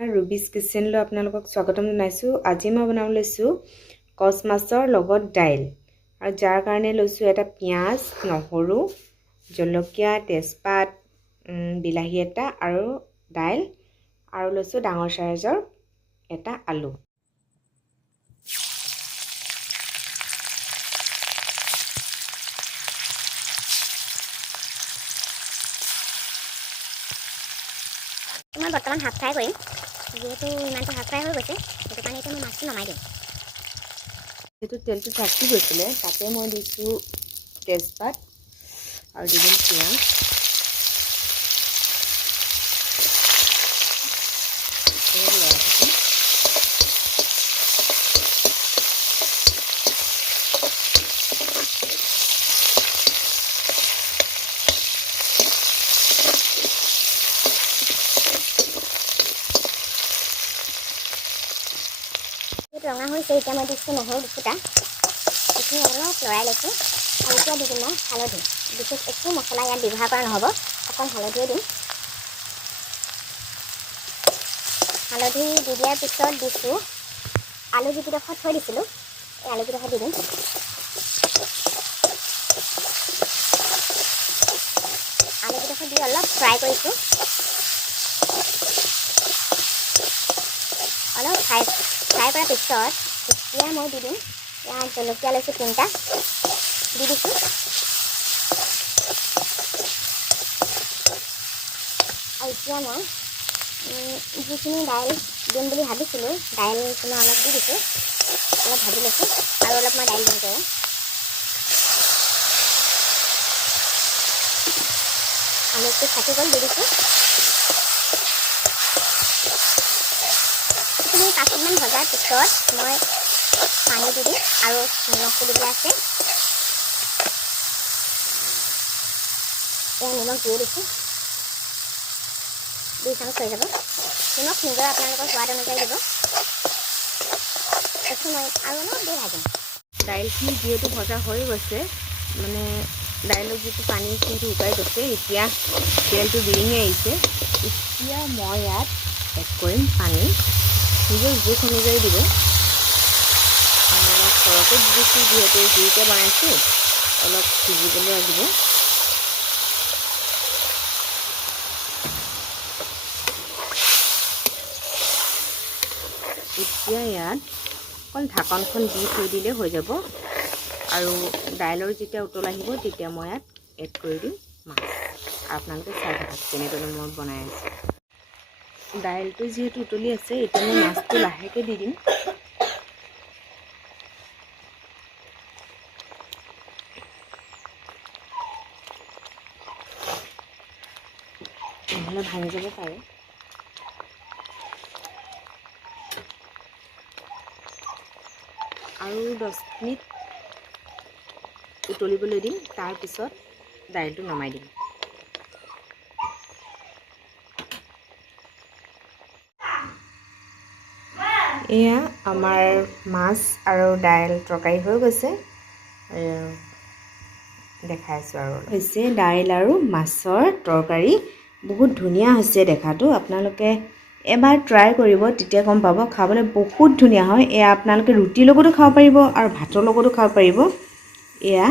ৰুবিছ কিচেনলৈ আপোনালোকক স্বাগতম জনাইছোঁ। আজি মই বনাব লৈছোঁ কচ মাছৰ লগত দাইল, আৰু যাৰ কাৰণে লৈছোঁ এটা পিঁয়াজ, নহৰু, জলকীয়া, তেজপাত, বিলাহী এটা আৰু দাইল, আৰু লৈছোঁ ডাঙৰ চাইজৰ এটা আলু। মই বৰ্তমান হাফ ফ্ৰাই কৰিম, যেহেতু ইমানটো হাফ ফ্ৰাই হৈ গৈছে, সেইটো কাৰণে এতিয়া মই মাছটো নমাই দিম। যেহেতু তেলটো চাকি গৈছিলে, তাতে মই দিছোঁ তেজপাত আৰু দি দিম পিঁয়াজ। ৰঙা হৈছে, এতিয়া মই দিছোঁ নহৰু দুফুটা, এইখিনি অলপ লৰাই লৈছোঁ। আৰু এতিয়া দি দিম মই হালধি। বিশেষ একো মছলা ইয়াত ব্যৱহাৰ কৰা নহ'ব, অকণ হালধিয়ে দিম। হালধি দি দিয়াৰ পিছত দিছোঁ আলু যিকেইডোখৰ থৈ দিছিলোঁ, এই আলুকেইডোখৰ দি দিম। আলুকেইডোখৰ দি অলপ ফ্ৰাই কৰিছোঁ। অলপ ফ্ৰাই কৰাৰ পিছত এতিয়া মই দি দিম ইয়াত জলকীয়া লৈছোঁ 3টা, দি দিছোঁ। আৰু এতিয়া মই যিখিনি দাইল দিম বুলি ভাবিছিলোঁ, দাইলখিনি অলপ দি দিছোঁ, অলপ ভাজি লৈছোঁ, আৰু অলপ মই দাইল দিম কৰোঁ। আলুটো থাকি গ'ল, দি দিছোঁ। এইখিনি 5 মিনিটমান ভজাৰ পিছত মই পানী দি দিম, আৰু নিমখটো দিবলৈ আছে। এয়া নিমখ দিয়ে দিছোঁ, 2 চামুচ হৈ যাব। নিমখ নিজৰ আপোনালোকৰ সোৱাদ অনুযায়ী দিব। তাৰপিছত মই আৰু অলপ দেৰি ভাজিম। দাইলখিনি যিহেতু ভজা হৈ গৈছে, মানে দাইলত যিটো পানী কিন্তু শুকাই গৈছে, এতিয়া তেলটো বিৰিঙি আহিছে। এতিয়া মই ইয়াত এড কৰিম পানী, নিজৰ জোখ অনুযায়ী দিব। অলপ সৰহকৈ দি দিছোঁ, যিহেতু জুইতে বনাইছোঁ, অলপ সিজিবলৈ লাগিব। এতিয়া ইয়াত অকল ঢাকনখন দি থৈ দিলে হৈ যাব, আৰু দাইলৰ যেতিয়া উতল আহিব তেতিয়া মই ইয়াত এড কৰি দিম মাছ। আপোনালোকে চাই থাকক কেনেদৰে মই বনাই আছোঁ। দাইলটো যিহেতু উতলি আছে, এতিয়া মই মাছটো লাহেকৈ দি দিম। নহ'লে ভাঙি যাব পাৰে। আৰু 10 মিনিট উতলিবলৈ দিম, তাৰপিছত দাইলটো নমাই দিম। এয়া আমাৰ মাছ আৰু দাইল তৰকাৰী হৈ গৈছে, দেখাইছোঁ। আৰু হৈছে দাইল আৰু মাছৰ তৰকাৰী, বহুত ধুনীয়া হৈছে দেখাটো। আপোনালোকে এবাৰ ট্ৰাই কৰিব, তেতিয়া গম পাব। খাবলৈ বহুত ধুনীয়া হয়। এয়া আপোনালোকে ৰুটিৰ লগতো খাব পাৰিব আৰু ভাতৰ লগতো খাব পাৰিব। এয়া